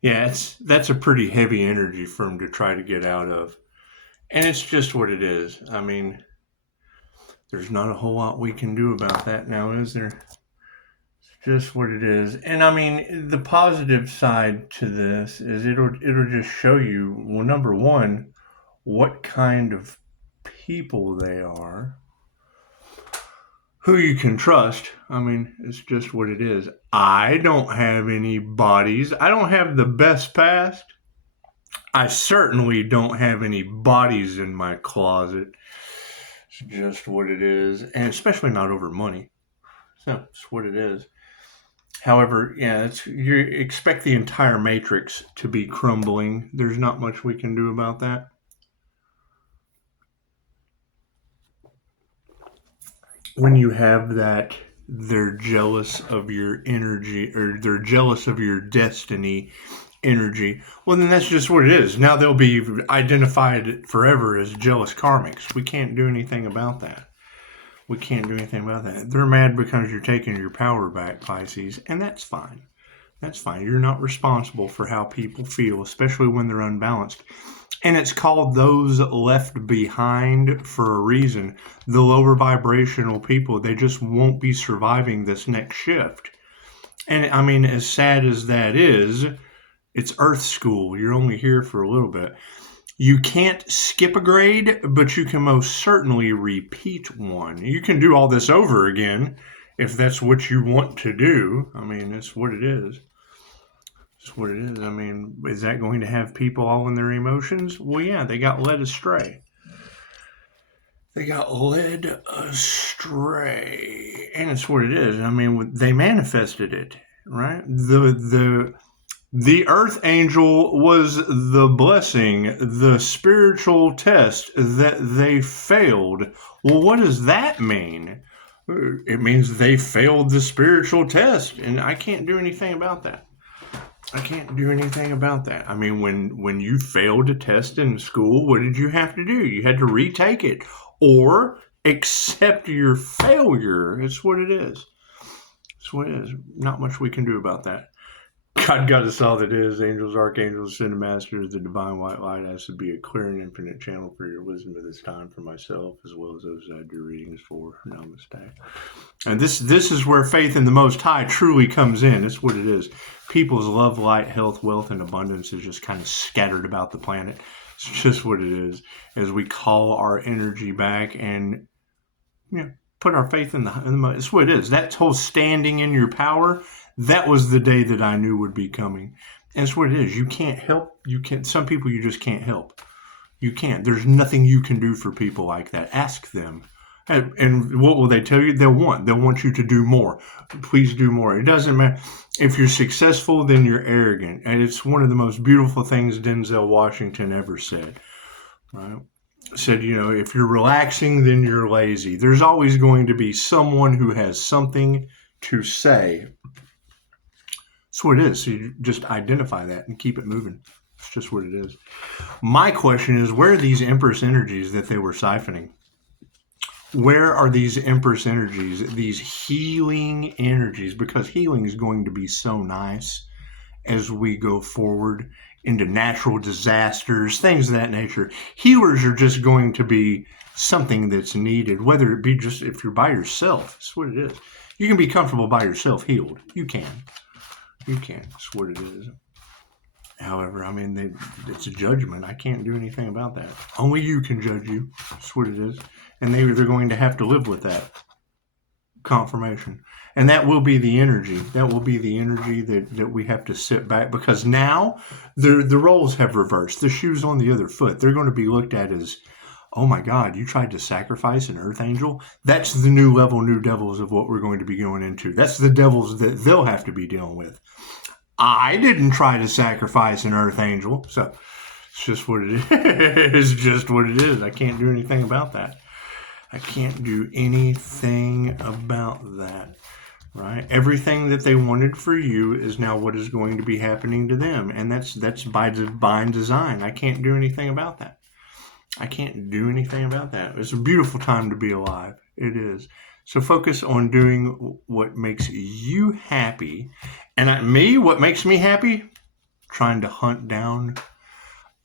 Yeah, that's a pretty heavy energy for him to try to get out of. And it's just what it is. I mean, there's not a whole lot we can do about that now, is there? It's just what it is. And I mean, the positive side to this is it'll just show you, well, number one, what kind of people they are, who you can trust. I mean, it's just what it is. I don't have any bodies. I don't have the best past. I certainly don't have any bodies in my closet. It's just what it is, and especially not over money. So it's what it is. However, yeah, you expect the entire matrix to be crumbling. There's not much we can do about that. When you have that, they're jealous of your energy, or they're jealous of your destiny energy. Well, then that's just what it is. Now they'll be identified forever as jealous karmics. We can't do anything about that. We can't do anything about that. They're mad because you're taking your power back, Pisces, and that's fine. That's fine. You're not responsible for how people feel, especially when they're unbalanced. And it's called those left behind for a reason. The lower vibrational people, they just won't be surviving this next shift. And I mean, as sad as that is, it's Earth School. You're only here for a little bit. You can't skip a grade, but you can most certainly repeat one. You can do all this over again if that's what you want to do. I mean, that's what it is. It's what it is. I mean, is that going to have people all in their emotions? Well, yeah, they got led astray. They got led astray. And it's what it is. I mean, they manifested it, right? The Earth Angel was the blessing, the spiritual test that they failed. Well, what does that mean? It means they failed the spiritual test, and I can't do anything about that. I can't do anything about that. I mean, when you failed a test in school, what did you have to do? You had to retake it or accept your failure. It's what it is. It's what it is. Not much we can do about that. God got us all that is. Angels, archangels, ascended masters, the divine white light has to be a clear and infinite channel for your wisdom at this time for myself, as well as those I do readings for. Namaste. And this is where faith in the Most High truly comes in. It's what it is. People's love, light, health, wealth, and abundance is just kind of scattered about the planet. It's just what it is. As we call our energy back and put our faith in the it's what it is. That whole standing in your power, that was the day that I knew would be coming. And it's what it is. You can't help. Some people you just can't help. You can't. There's nothing you can do for people like that. Ask them. And what will they tell you? They'll want you to do more. Please do more. It doesn't matter. If you're successful, then you're arrogant. And it's one of the most beautiful things Denzel Washington ever said. Right? Said, if you're relaxing, then you're lazy. There's always going to be someone who has something to say. That's what it is. So you just identify that and keep it moving. It's just what it is. My question is, where are these Empress energies that they were siphoning? Where are these Empress energies, these healing energies? Because healing is going to be so nice as we go forward into natural disasters, things of that nature. Healers are just going to be something that's needed, whether it be just if you're by yourself. That's what it is. You can be comfortable by yourself healed. You can. That's what it is. However, I mean, it's a judgment. I can't do anything about that. Only you can judge you. That's what it is. And they're going to have to live with that confirmation. And that will be the energy. That will be the energy that we have to sit back, because now the roles have reversed. The shoe's on the other foot. They're going to be looked at as, oh my God, you tried to sacrifice an Earth Angel? That's the new level, new devils of what we're going to be going into. That's the devils that they'll have to be dealing with. I didn't try to sacrifice an Earth Angel. So it's just what it is. It's just what it is. I can't do anything about that. I can't do anything about that. Right? Everything that they wanted for you is now what is going to be happening to them. And that's by divine design. I can't do anything about that. I can't do anything about that. It's a beautiful time to be alive. It is. So focus on doing what makes you happy. And what makes me happy? trying to hunt down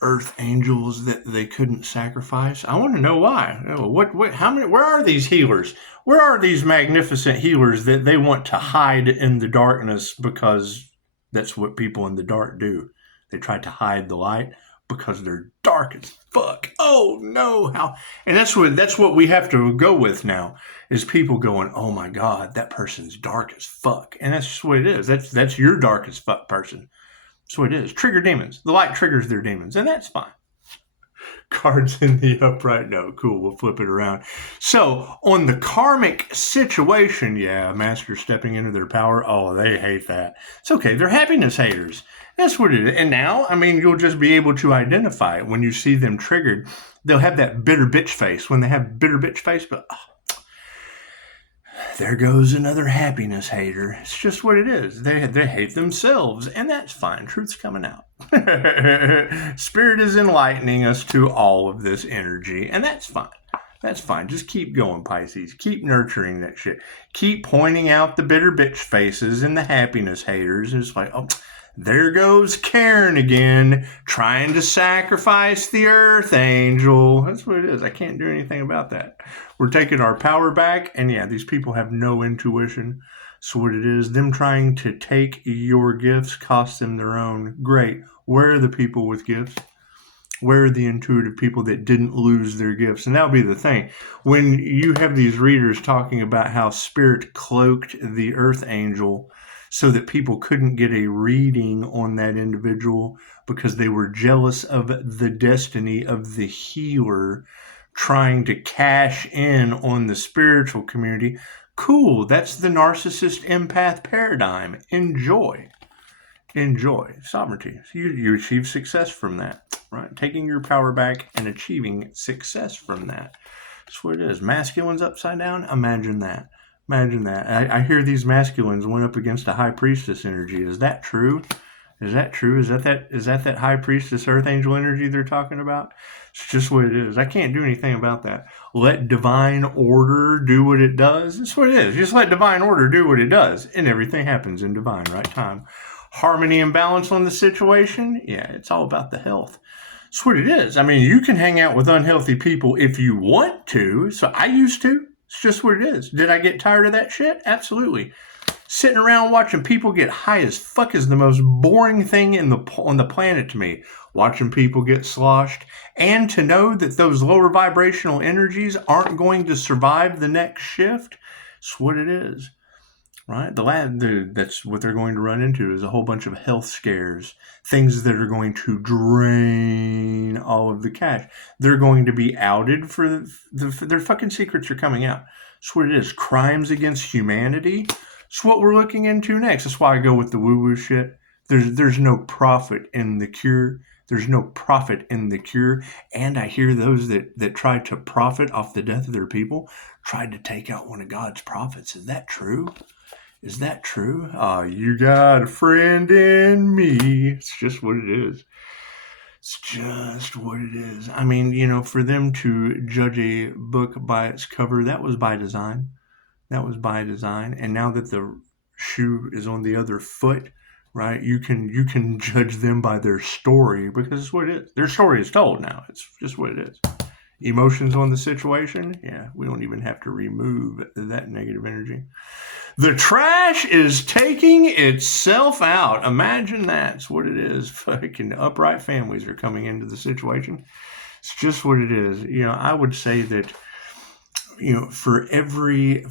earth angels that they couldn't sacrifice. I want to know why. Where are these healers? Where are these magnificent healers that they want to hide in the darkness because that's what people in the dark do? They try to hide the light because they're dark as fuck. Oh no, how? And that's what we have to go with now is people going, oh my God, that person's dark as fuck. And that's just what it is. That's your dark as fuck person. That's what it is. Trigger demons. The light triggers their demons, and that's fine. Cards in the upright. No, cool. We'll flip it around. So, on the karmic situation, yeah, master stepping into their power. Oh, they hate that. It's okay. They're happiness haters. That's what it is. And now, I mean, you'll just be able to identify it when you see them triggered. They'll have that bitter bitch face. When they have bitter bitch face, but there goes another happiness hater. It's just what it is. They hate themselves, and that's fine. Truth's coming out. Spirit is enlightening us to all of this energy, and that's fine. That's fine. Just keep going, Pisces. Keep nurturing that shit. Keep pointing out the bitter bitch faces and the happiness haters. It's like, oh, there goes Karen again, trying to sacrifice the Earth Angel. That's what it is. I can't do anything about that. We're taking our power back, and yeah, these people have no intuition. So what it is, them trying to take your gifts cost them their own. Great. Where are the people with gifts? Where are the intuitive people that didn't lose their gifts? And that'll be the thing. When you have these readers talking about how Spirit cloaked the Earth Angel so that people couldn't get a reading on that individual because they were jealous of the destiny of the healer trying to cash in on the spiritual community. Cool. That's the narcissist empath paradigm. Enjoy. Sovereignty. You achieve success from that, right? Taking your power back and achieving success from that. That's what it is. Masculines upside down. Imagine that. I hear these masculines went up against a high priestess energy. Is that true? Is that that high priestess earth angel energy they're talking about? It's just what it is. I can't do anything about that. Let divine order do what it does. That's what it is. Just let divine order do what it does, and everything happens in divine right time. Harmony and balance on the situation. Yeah, it's all about the health. That's what it is. I mean, you can hang out with unhealthy people if you want to. So I used to. It's just what it is. Did I get tired of that shit? Absolutely. Sitting around watching people get high as fuck is the most boring thing on the planet to me. Watching people get sloshed, and to know that those lower vibrational energies aren't going to survive the next shift. It's what it is, right? That's what they're going to run into is a whole bunch of health scares, things that are going to drain all of the cash. They're going to be outed for their fucking secrets are coming out. That's what it is. Crimes against humanity. It's what we're looking into next. That's why I go with the woo-woo shit. There's no profit in the cure. There's no profit in the cure. And I hear those that try to profit off the death of their people tried to take out one of God's prophets. Is that true? Is that true? You got a friend in me. It's just what it is. It's just what it is. I mean, for them to judge a book by its cover, that was by design. And now that the shoe is on the other foot, right? You can judge them by their story because it's what it is. Their story is told now. It's just what it is. Emotions on the situation, yeah, we don't even have to remove that negative energy. The trash is taking itself out. Imagine that's what it is. Fucking upright families are coming into the situation. It's just what it is. I would say that, for every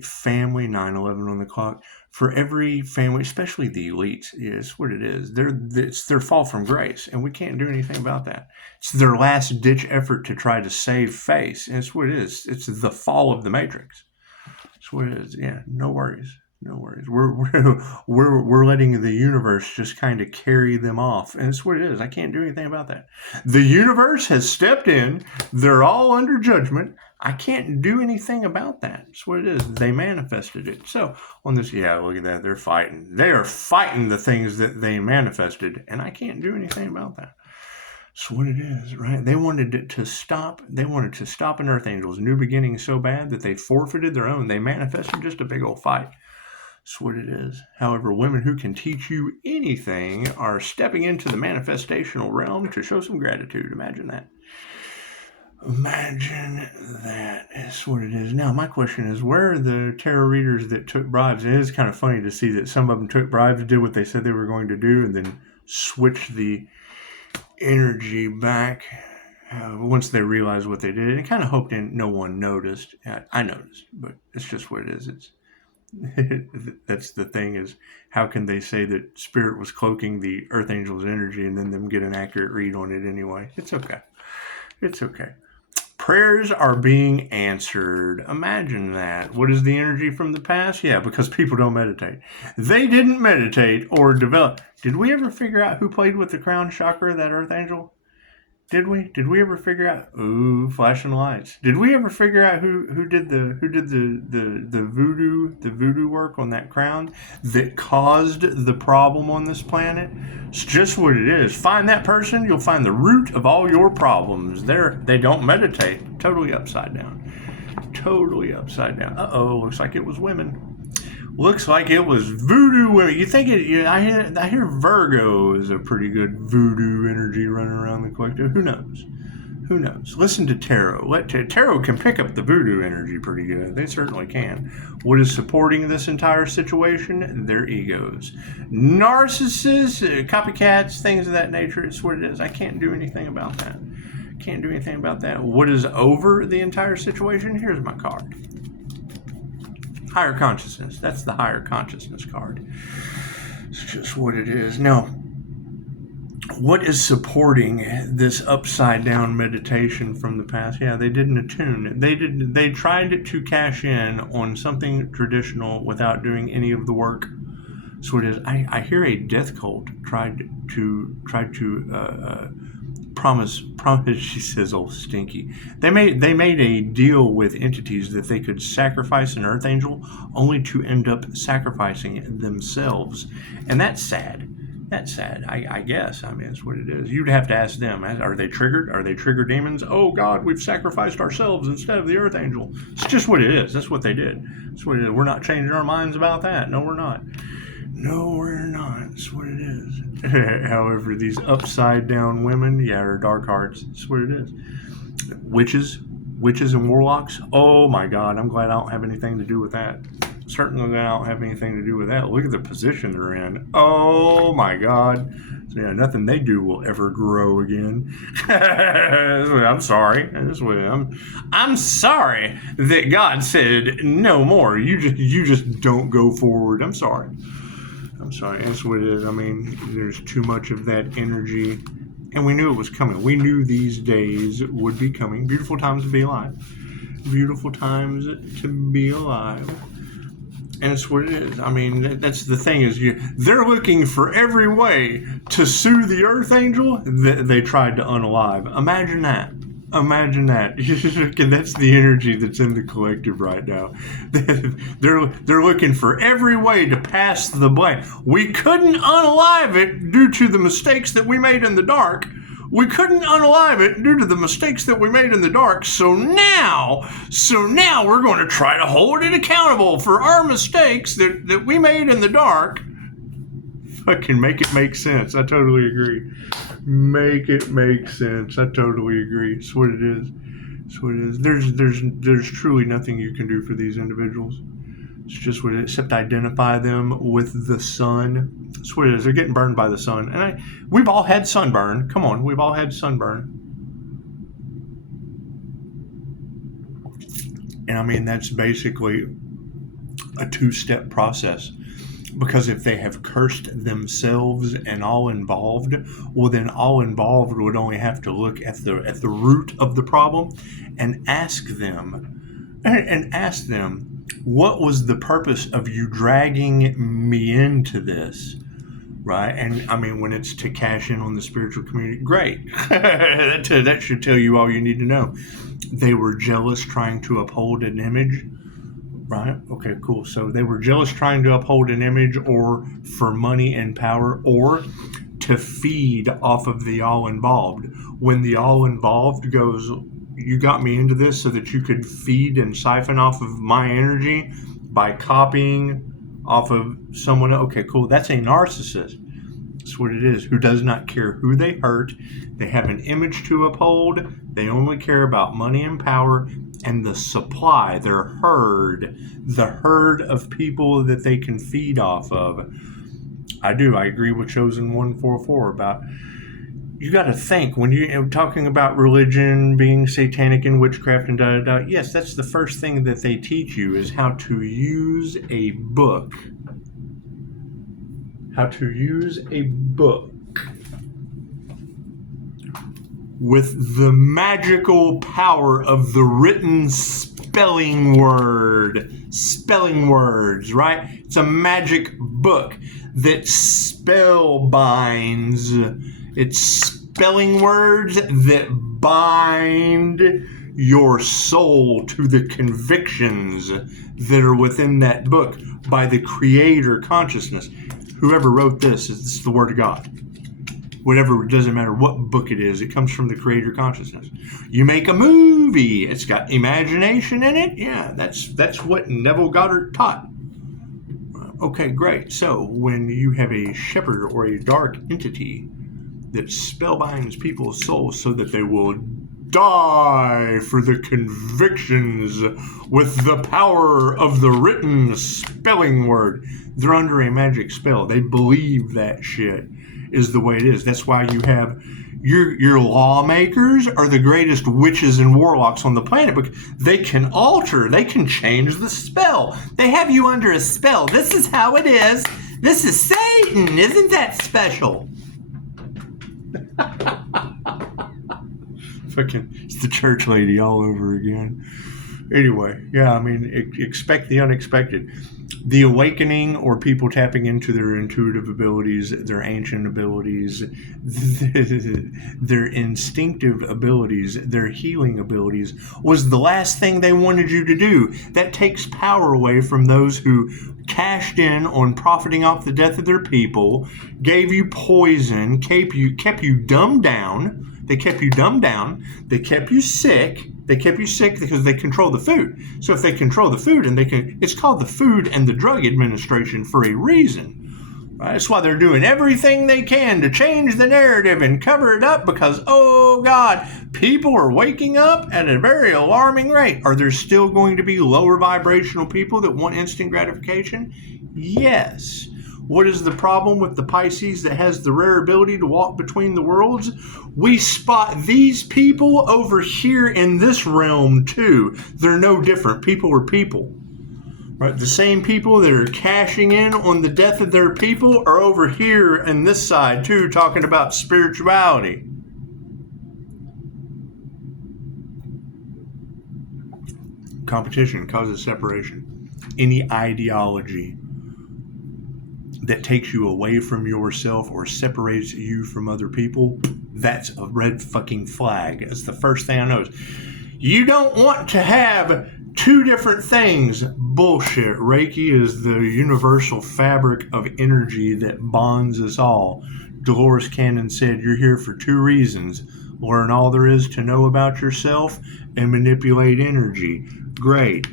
family, 9/11 on the clock, for every family, especially the elites, it's what it is. It's their fall from grace, and we can't do anything about that. It's their last ditch effort to try to save face, and it's what it is. It's the fall of the Matrix. That's what it is. Yeah, no worries. We're letting the universe just kind of carry them off, and it's what it is. I can't do anything about that. The universe has stepped in. They're all under judgment. I can't do anything about that. It's what it is. They manifested it. So on this, yeah, look at that. They're fighting. They are fighting the things that they manifested, and I can't do anything about that. It's what it is, right? They wanted it to stop. They wanted to stop an Earth Angel's new beginning so bad that they forfeited their own. They manifested just a big old fight. That's what it is. However, women who can teach you anything are stepping into the manifestational realm to show some gratitude. Imagine that. Imagine that. That's what it is. Now, my question is, where are the tarot readers that took bribes? It is kind of funny to see that some of them took bribes, did what they said they were going to do, and then switched the energy back once they realized what they did. And kind of hoped no one noticed. I noticed, but it's just what it is. That's the thing, is how can they say that Spirit was cloaking the Earth Angel's energy and then them get an accurate read on it anyway? It's okay. It's okay. Prayers are being answered. Imagine that. What is the energy from the past? Yeah, because people don't meditate. They didn't meditate or develop. Did we ever figure out who played with the crown chakra, that Earth Angel? Did we? Did we ever figure out? Ooh, flashing lights. Did we ever figure out who did the voodoo work on that crown that caused the problem on this planet? It's just what it is. Find that person, you'll find the root of all your problems. They don't meditate. Totally upside down. Totally upside down. Uh-oh, looks like it was women. Looks like it was voodoo women. You think it? I hear Virgo is a pretty good voodoo energy running around the collective. Who knows? Who knows? Listen to tarot. Tarot can pick up the voodoo energy pretty good. They certainly can. What is supporting this entire situation? Their egos, narcissists, copycats, things of that nature. It's what it is. I can't do anything about that. Can't do anything about that. What is over the entire situation? Here's my card. Higher consciousness. That's the higher consciousness card. It's just what it is. Now, what is supporting this upside down meditation from the past? Yeah, they didn't attune. They tried to cash in on something traditional without doing any of the work. So it is. I hear a death cult tried to promise. She says, "Oh, stinky." They made a deal with entities that they could sacrifice an Earth Angel, only to end up sacrificing themselves, and that's sad. That's sad. I guess. I mean, it's what it is. You'd have to ask them. Are they triggered? Are they trigger demons? Oh God, we've sacrificed ourselves instead of the Earth Angel. It's just what it is. That's what they did. That's what it is. We're not changing our minds about that. No, we're not. No, we're not. That's what it is. However, these upside down women, yeah, are dark hearts. That's what it is. Witches and warlocks. Oh my God, I'm glad I don't have anything to do with that. Certainly I don't have anything to do with that. Look at the position they're in. Oh my God. So, yeah, nothing they do will ever grow again. I'm sorry. I'm sorry that God said no more. You just don't go forward. I'm sorry. That's what it is. I mean, there's too much of that energy, and we knew it was coming. We knew these days would be coming. Beautiful times to be alive. Beautiful times to be alive. And it's what it is. I mean, that's the thing is, they're looking for every way to sue the Earth Angel that they tried to unalive. Imagine that. Imagine that. That's the energy that's in the collective right now. They're looking for every way to pass the blame. We couldn't unalive it due to the mistakes that we made in the dark. We couldn't unalive it due to the mistakes that we made in the dark. So now we're going to try to hold it accountable for our mistakes that we made in the dark. Fucking make it make sense. I totally agree. Make it make sense. I totally agree. It's what it is. It's what it is. There's truly nothing you can do for these individuals. It's just what it is, except identify them with the sun. That's what it is. They're getting burned by the sun. And we've all had sunburn. Come on, we've all had sunburn. And I mean, that's basically a two-step process. Because if they have cursed themselves and all involved, well, then all involved would only have to look at the root of the problem and ask them, what was the purpose of you dragging me into this, right? And I mean, when it's to cash in on the spiritual community, great. That should tell you all you need to know. They were jealous, trying to uphold an image. Right? Okay, cool. So they were jealous, trying to uphold an image, or for money and power, or to feed off of the all involved. When the all involved goes, you got me into this so that you could feed and siphon off of my energy by copying off of someone. Okay, cool. That's a narcissist. That's what it is. Who does not care who they hurt. They have an image to uphold. They only care about money and power and the supply, their herd, the herd of people that they can feed off of. I agree with Chosen 144 about, you got to think when you're talking about religion being satanic and witchcraft and da. Yes, that's the first thing that they teach you is how to use a book. How to use a book with the magical power of the written spelling word. Spelling words, right? It's a magic book that spell binds. It's spelling words that bind your soul to the convictions that are within that book by the creator consciousness. Whoever wrote this is the word of God. Whatever, it doesn't matter what book it is, it comes from the creator consciousness. You make a movie, it's got imagination in it. Yeah, that's what Neville Goddard taught. Okay, great. So when you have a shepherd or a dark entity that spellbinds people's souls so that they will die for the convictions with the power of the written spelling word, they're under a magic spell. They believe that shit is the way it is. That's why you have your lawmakers are the greatest witches and warlocks on the planet, because they can alter, they can change the spell. They have you under a spell. This is how it is. This is Satan. Isn't that special? Fucking, it's the church lady all over again. Anyway, yeah, I mean, expect the unexpected. The awakening, or people tapping into their intuitive abilities, their ancient abilities, their instinctive abilities, their healing abilities, was the last thing they wanted you to do. That takes power away from those who cashed in on profiting off the death of their people, gave you poison, kept you dumbed down. They kept you dumbed down. They kept you sick. They kept you sick because they control the food. So if they control the food, and it's called the Food and the Drug Administration for a reason. Right? That's why they're doing everything they can to change the narrative and cover it up, because, oh God, people are waking up at a very alarming rate. Are there still going to be lower vibrational people that want instant gratification? Yes. What is the problem with the Pisces that has the rare ability to walk between the worlds? We spot these people over here in this realm too. They're no different. People are people. Right? The same people that are cashing in on the death of their people are over here in this side too, talking about spirituality. Competition causes separation. Any ideology that takes you away from yourself or separates you from other people, that's a red fucking flag. It's the first thing I notice. You don't want to have two different things. Bullshit. Reiki is the universal fabric of energy that bonds us all. Dolores Cannon said, you're here for two reasons. Learn all there is to know about yourself and manipulate energy. Great.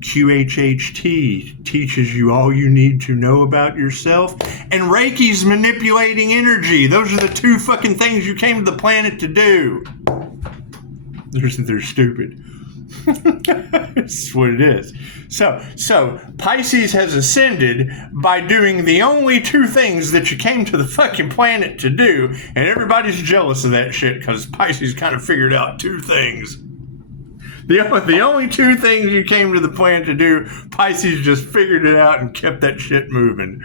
QHHT teaches you all you need to know about yourself, and Reiki's manipulating energy. Those are the two fucking things you came to the planet to do. They're stupid. That's what it is. So Pisces has ascended by doing the only two things that you came to the fucking planet to do, and everybody's jealous of that shit because Pisces kind of figured out two things. The only two things you came to the planet to do, Pisces just figured it out and kept that shit moving.